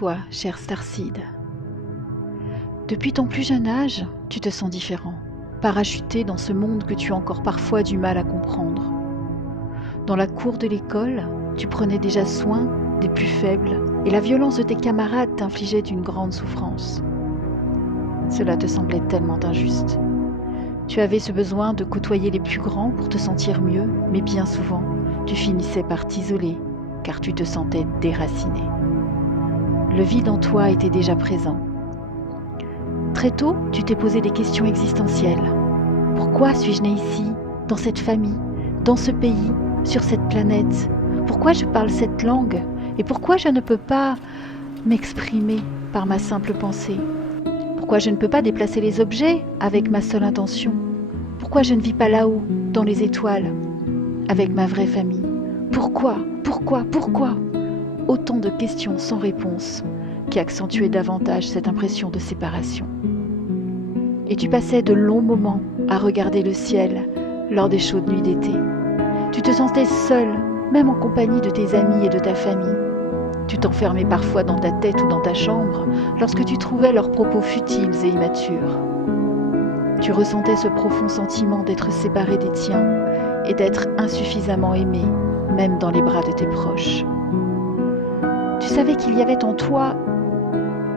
toi, cher Starseed. Depuis ton plus jeune âge, tu te sens différent, parachuté dans ce monde que tu as encore parfois du mal à comprendre. Dans la cour de l'école, tu prenais déjà soin des plus faibles et la violence de tes camarades t'infligeait une grande souffrance. Cela te semblait tellement injuste. Tu avais ce besoin de côtoyer les plus grands pour te sentir mieux, mais bien souvent, tu finissais par t'isoler car tu te sentais déraciné. Le vide en toi était déjà présent. Très tôt, tu t'es posé des questions existentielles. Pourquoi suis-je né ici, dans cette famille, dans ce pays, sur cette planète? Pourquoi je parle cette langue? Et pourquoi je ne peux pas m'exprimer par ma simple pensée? Pourquoi je ne peux pas déplacer les objets avec ma seule intention? Pourquoi je ne vis pas là-haut, dans les étoiles, avec ma vraie famille? Pourquoi? Autant de questions sans réponse qui accentuaient davantage cette impression de séparation. Et tu passais de longs moments à regarder le ciel lors des chaudes nuits d'été. Tu te sentais seul, même en compagnie de tes amis et de ta famille. Tu t'enfermais parfois dans ta tête ou dans ta chambre lorsque tu trouvais leurs propos futiles et immatures. Tu ressentais ce profond sentiment d'être séparé des tiens et d'être insuffisamment aimé, même dans les bras de tes proches. Tu savais qu'il y avait en toi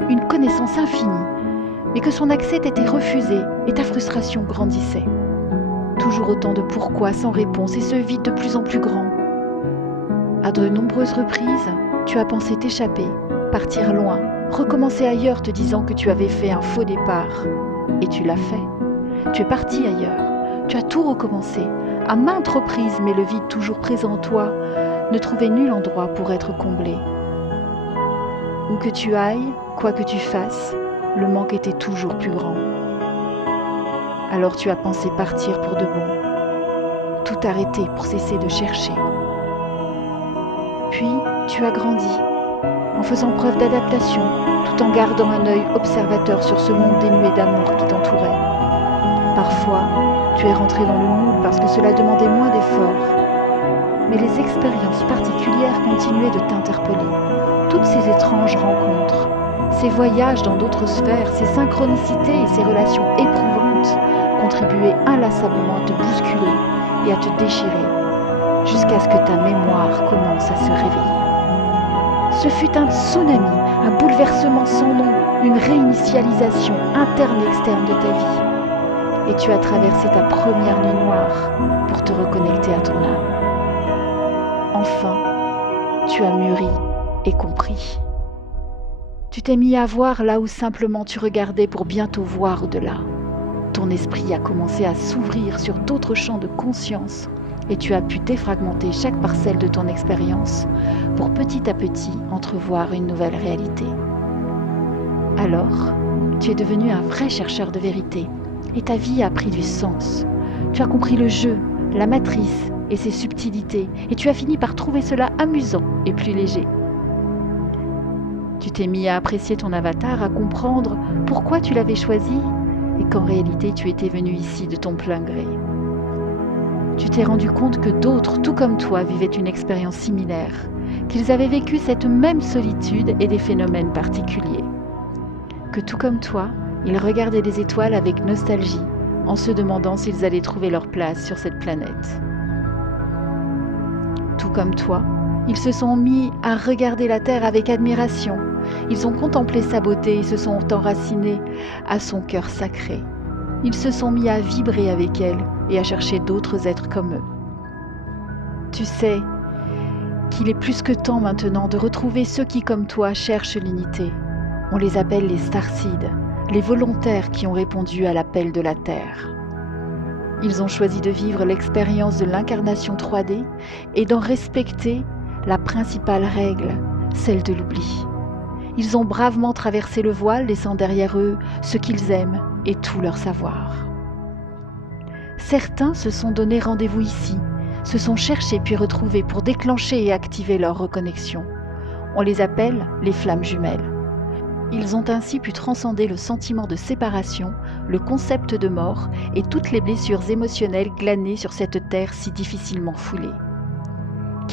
une connaissance infinie, mais que son accès t'était refusé et ta frustration grandissait. Toujours autant de pourquoi sans réponse et ce vide de plus en plus grand. À de nombreuses reprises, tu as pensé t'échapper, partir loin, recommencer ailleurs te disant que tu avais fait un faux départ. Et tu l'as fait. Tu es parti ailleurs. Tu as tout recommencé, à maintes reprises, mais le vide toujours présent en toi ne trouvait nul endroit pour être comblé. Où que tu ailles, quoi que tu fasses, le manque était toujours plus grand. Alors tu as pensé partir pour de bon, tout arrêter pour cesser de chercher. Puis tu as grandi, en faisant preuve d'adaptation, tout en gardant un œil observateur sur ce monde dénué d'amour qui t'entourait. Parfois, tu es rentré dans le moule parce que cela demandait moins d'efforts. Mais les expériences particulières continuaient de t'interpeller. Toutes ces étranges rencontres, ces voyages dans d'autres sphères, ces synchronicités et ces relations éprouvantes contribuaient inlassablement à te bousculer et à te déchirer, jusqu'à ce que ta mémoire commence à se réveiller. Ce fut un tsunami, un bouleversement sans nom, une réinitialisation interne et externe de ta vie. Et tu as traversé ta première nuit noire pour te reconnecter à ton âme. Enfin, tu as mûri et compris. Tu t'es mis à voir là où simplement tu regardais pour bientôt voir au-delà. Ton esprit a commencé à s'ouvrir sur d'autres champs de conscience et tu as pu défragmenter chaque parcelle de ton expérience pour petit à petit entrevoir une nouvelle réalité. Alors, tu es devenu un vrai chercheur de vérité et ta vie a pris du sens. Tu as compris le jeu, la matrice et ses subtilités et tu as fini par trouver cela amusant et plus léger. Tu t'es mis à apprécier ton avatar, à comprendre pourquoi tu l'avais choisi et qu'en réalité tu étais venu ici de ton plein gré. Tu t'es rendu compte que d'autres, tout comme toi, vivaient une expérience similaire, qu'ils avaient vécu cette même solitude et des phénomènes particuliers. Que tout comme toi, ils regardaient les étoiles avec nostalgie, en se demandant s'ils allaient trouver leur place sur cette planète. Tout comme toi, ils se sont mis à regarder la Terre avec admiration. Ils ont contemplé sa beauté et se sont enracinés à son cœur sacré. Ils se sont mis à vibrer avec elle et à chercher d'autres êtres comme eux. Tu sais qu'il est plus que temps maintenant de retrouver ceux qui, comme toi, cherchent l'unité. On les appelle les Starseed, les volontaires qui ont répondu à l'appel de la Terre. Ils ont choisi de vivre l'expérience de l'incarnation 3D et d'en respecter la principale règle, celle de l'oubli. Ils ont bravement traversé le voile, laissant derrière eux ce qu'ils aiment et tout leur savoir. Certains se sont donné rendez-vous ici, se sont cherchés puis retrouvés pour déclencher et activer leur reconnexion. On les appelle les flammes jumelles. Ils ont ainsi pu transcender le sentiment de séparation, le concept de mort et toutes les blessures émotionnelles glanées sur cette terre si difficilement foulée.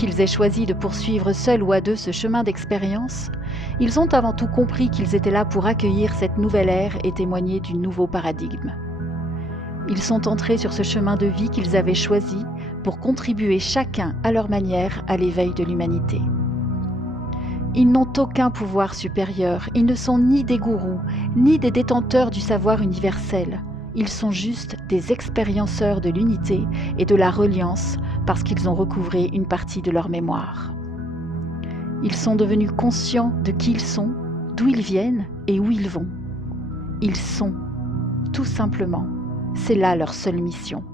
qu'ils aient choisi de poursuivre seuls ou à deux ce chemin d'expérience, ils ont avant tout compris qu'ils étaient là pour accueillir cette nouvelle ère et témoigner du nouveau paradigme. Ils sont entrés sur ce chemin de vie qu'ils avaient choisi pour contribuer chacun à leur manière à l'éveil de l'humanité. Ils n'ont aucun pouvoir supérieur, ils ne sont ni des gourous, ni des détenteurs du savoir universel. Ils sont juste des expérienceurs de l'unité et de la reliance parce qu'ils ont recouvré une partie de leur mémoire. Ils sont devenus conscients de qui ils sont, d'où ils viennent et où ils vont. Ils sont, tout simplement. C'est là leur seule mission.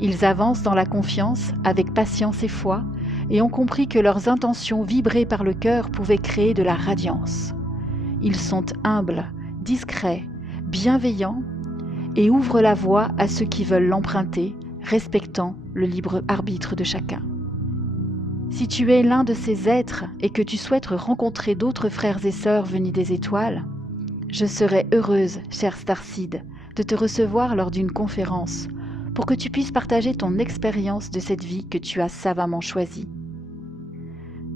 Ils avancent dans la confiance, avec patience et foi, et ont compris que leurs intentions vibrées par le cœur pouvaient créer de la radiance. Ils sont humbles, discrets, bienveillants, et ouvrent la voie à ceux qui veulent l'emprunter, respectant le libre arbitre de chacun. Si tu es l'un de ces êtres et que tu souhaites rencontrer d'autres frères et sœurs venus des étoiles, je serais heureuse, cher Starseed, de te recevoir lors d'une conférence pour que tu puisses partager ton expérience de cette vie que tu as savamment choisie.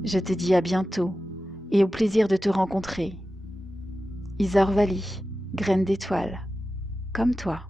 Je te dis à bientôt et au plaisir de te rencontrer. Isor Vali, graine d'étoile, comme toi.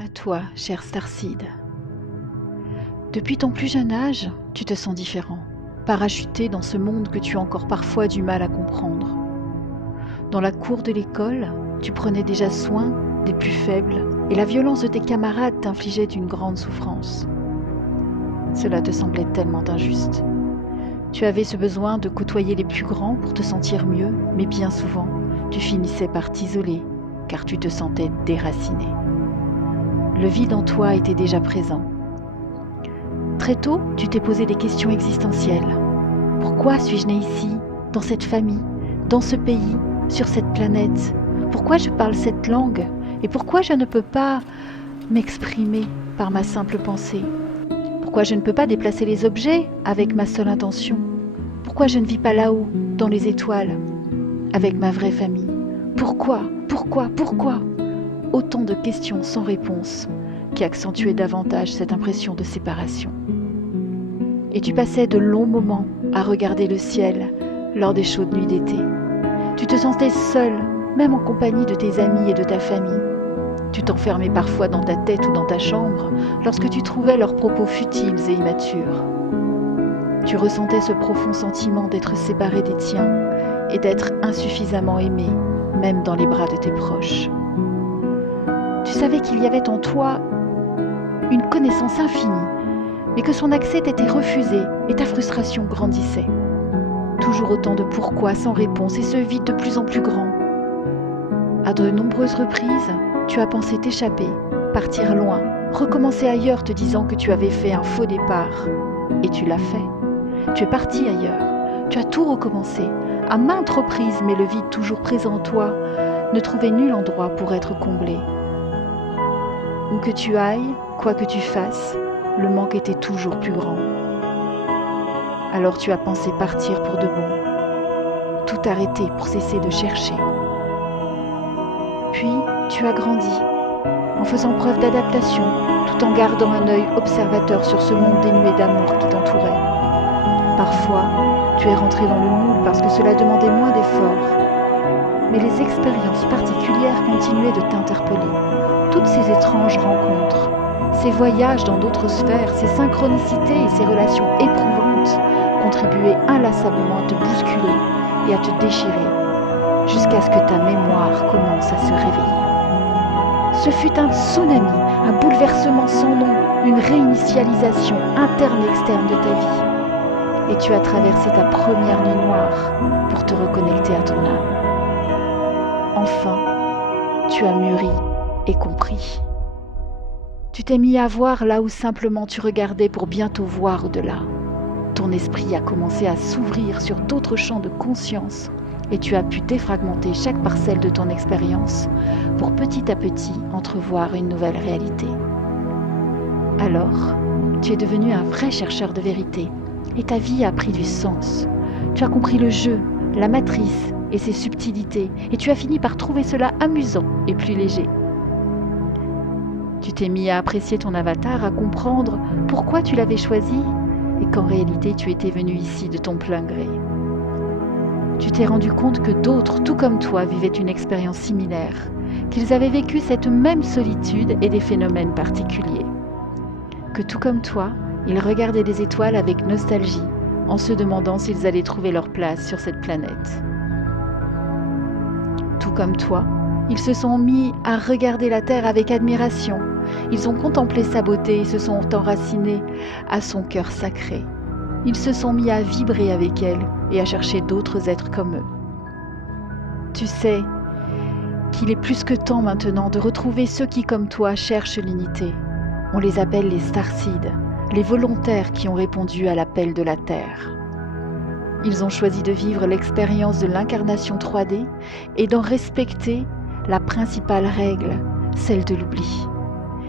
À toi, cher Starseed. Depuis ton plus jeune âge, tu te sens différent, parachuté dans ce monde que tu as encore parfois du mal à comprendre. Dans la cour de l'école, tu prenais déjà soin des plus faibles et la violence de tes camarades t'infligeait une grande souffrance. Cela te semblait tellement injuste. Tu avais ce besoin de côtoyer les plus grands pour te sentir mieux, mais bien souvent, tu finissais par t'isoler car tu te sentais déraciné. Le vide en toi était déjà présent. Très tôt, tu t'es posé des questions existentielles. Pourquoi suis-je né ici, dans cette famille, dans ce pays, sur cette planète? Pourquoi je parle cette langue? Et pourquoi je ne peux pas m'exprimer par ma simple pensée? Pourquoi je ne peux pas déplacer les objets avec ma seule intention? Pourquoi je ne vis pas là-haut, dans les étoiles, avec ma vraie famille? Pourquoi? Autant de questions sans réponse qui accentuait davantage cette impression de séparation. Et tu passais de longs moments à regarder le ciel lors des chaudes nuits d'été. Tu te sentais seul, même en compagnie de tes amis et de ta famille. Tu t'enfermais parfois dans ta tête ou dans ta chambre lorsque tu trouvais leurs propos futiles et immatures. Tu ressentais ce profond sentiment d'être séparé des tiens et d'être insuffisamment aimé, même dans les bras de tes proches. Tu savais qu'il y avait en toi une connaissance infinie, mais que son accès t'était refusé et ta frustration grandissait. Toujours autant de pourquoi sans réponse et ce vide de plus en plus grand. À de nombreuses reprises, tu as pensé t'échapper, partir loin, recommencer ailleurs te disant que tu avais fait un faux départ. Et tu l'as fait. Tu es parti ailleurs. Tu as tout recommencé, à maintes reprises, mais le vide toujours présent en toi ne trouvait nul endroit pour être comblé. Où que tu ailles, quoi que tu fasses, le manque était toujours plus grand. Alors tu as pensé partir pour de bon, tout arrêter pour cesser de chercher. Puis tu as grandi, en faisant preuve d'adaptation, tout en gardant un œil observateur sur ce monde dénué d'amour qui t'entourait. Parfois, tu es rentré dans le moule parce que cela demandait moins d'efforts. Mais les expériences particulières continuaient de t'interpeller. Toutes ces étranges rencontres, ces voyages dans d'autres sphères, ces synchronicités et ces relations éprouvantes contribuaient inlassablement à te bousculer et à te déchirer, jusqu'à ce que ta mémoire commence à se réveiller. Ce fut un tsunami, un bouleversement sans nom, une réinitialisation interne et externe de ta vie. Et tu as traversé ta première nuit noire pour te reconnecter à ton âme. Enfin, tu as mûri et compris. Tu t'es mis à voir là où simplement tu regardais pour bientôt voir au-delà. Ton esprit a commencé à s'ouvrir sur d'autres champs de conscience et tu as pu défragmenter chaque parcelle de ton expérience pour petit à petit entrevoir une nouvelle réalité. Alors, tu es devenu un vrai chercheur de vérité et ta vie a pris du sens. Tu as compris le jeu, la matrice et ses subtilités et tu as fini par trouver cela amusant et plus léger. Tu t'es mis à apprécier ton avatar, à comprendre pourquoi tu l'avais choisi et qu'en réalité tu étais venu ici de ton plein gré. Tu t'es rendu compte que d'autres, tout comme toi, vivaient une expérience similaire, qu'ils avaient vécu cette même solitude et des phénomènes particuliers. Que tout comme toi, ils regardaient les étoiles avec nostalgie, en se demandant s'ils allaient trouver leur place sur cette planète. Tout comme toi, ils se sont mis à regarder la Terre avec admiration. Ils ont contemplé sa beauté et se sont enracinés à son cœur sacré. Ils se sont mis à vibrer avec elle et à chercher d'autres êtres comme eux. Tu sais qu'il est plus que temps maintenant de retrouver ceux qui, comme toi, cherchent l'unité. On les appelle les starseeds, les volontaires qui ont répondu à l'appel de la Terre. Ils ont choisi de vivre l'expérience de l'incarnation 3D et d'en respecter la principale règle, celle de l'oubli.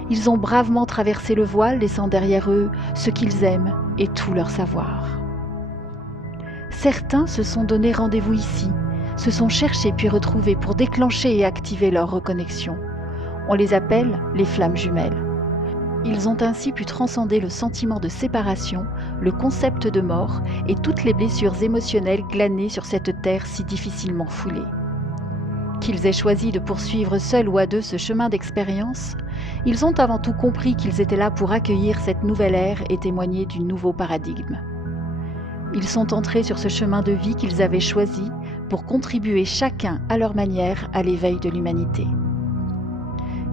Ils ont bravement traversé le voile, laissant derrière eux ce qu'ils aiment et tout leur savoir. Certains se sont donné rendez-vous ici, se sont cherchés puis retrouvés pour déclencher et activer leur reconnexion. On les appelle les flammes jumelles. Ils ont ainsi pu transcender le sentiment de séparation, le concept de mort et toutes les blessures émotionnelles glanées sur cette terre si difficilement foulée. Qu'ils aient choisi de poursuivre seuls ou à deux ce chemin d'expérience, ils ont avant tout compris qu'ils étaient là pour accueillir cette nouvelle ère et témoigner du nouveau paradigme. Ils sont entrés sur ce chemin de vie qu'ils avaient choisi pour contribuer chacun à leur manière à l'éveil de l'humanité.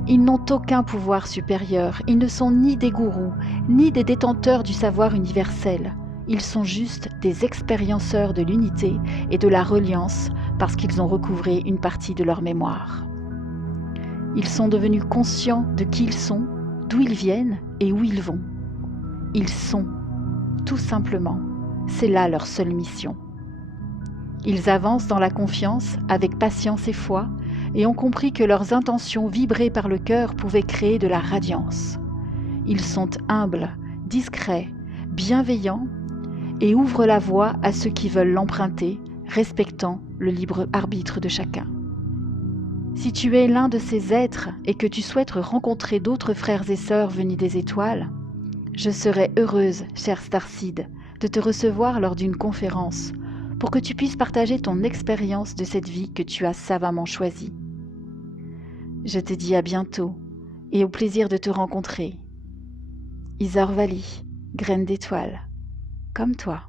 Ils n'ont aucun pouvoir supérieur, ils ne sont ni des gourous, ni des détenteurs du savoir universel. Ils sont juste des expérienceurs de l'unité et de la reliance parce qu'ils ont recouvré une partie de leur mémoire. Ils sont devenus conscients de qui ils sont, d'où ils viennent et où ils vont. Ils sont, tout simplement, c'est là leur seule mission. Ils avancent dans la confiance, avec patience et foi, et ont compris que leurs intentions vibrées par le cœur pouvaient créer de la radiance. Ils sont humbles, discrets, bienveillants et ouvrent la voie à ceux qui veulent l'emprunter, respectant le libre arbitre de chacun. Si tu es l'un de ces êtres et que tu souhaites rencontrer d'autres frères et sœurs venus des étoiles, je serais heureuse, cher Starseed, de te recevoir lors d'une conférence pour que tu puisses partager ton expérience de cette vie que tu as savamment choisie. Je te dis à bientôt et au plaisir de te rencontrer. Isor Vali, graine d'étoile, comme toi.